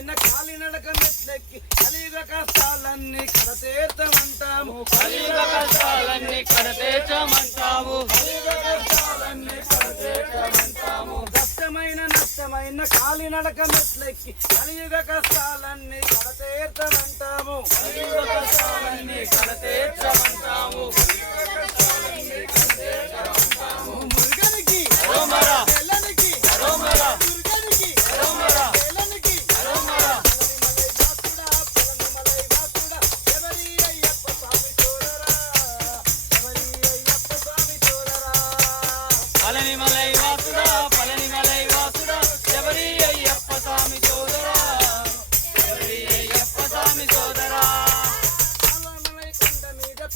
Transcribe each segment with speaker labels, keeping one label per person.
Speaker 1: మెట్లెక్కి కలియుగ కష్టాలన్నీ కడతీర్తమంటాము
Speaker 2: కలియుగ కష్టాలన్నీ కడతేర్చమంటావు
Speaker 1: కలియుగ కష్టాలన్నీ కడతీర్తమంటాము కష్టమైన నష్టమైన కాలినడక మెట్లెక్కి కలియుగ కష్టాలన్నీ కడతీర్తమంటాము
Speaker 2: కలియుగ కష్టాలన్నీ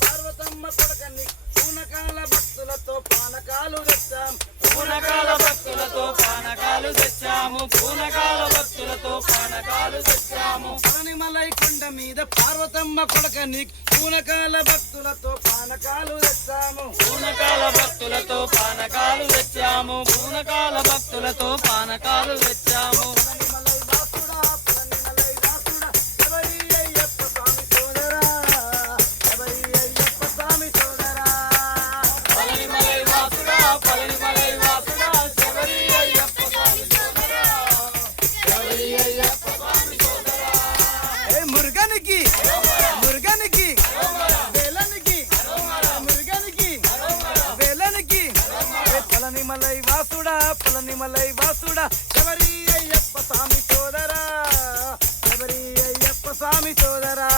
Speaker 1: పార్వతమ్మ కొడకని పూనకాల భక్తులతో పానకాలు తెచ్చాం.
Speaker 2: పూనకాల భక్తులతో పానకాలు తెచ్చాము. పూనకాల భక్తులతో పానకాలు తెచ్చాము.
Speaker 1: పళనిమలై కొండ మీద పార్వతమ్మ కొడకని పూనకాల భక్తులతో పానకాలు తెచ్చాము.
Speaker 2: పూనకాల భక్తులతో పానకాలు తెచ్చాము. పూనకాల భక్తులతో పానకాలు తెచ్చాము.
Speaker 1: వాసుడా పలనిమలై వాసుడా
Speaker 2: శబరి అయ్యప్ప స్వామి సోదరా శబరి
Speaker 1: అయ్యప్ప స్వామి సోదరా.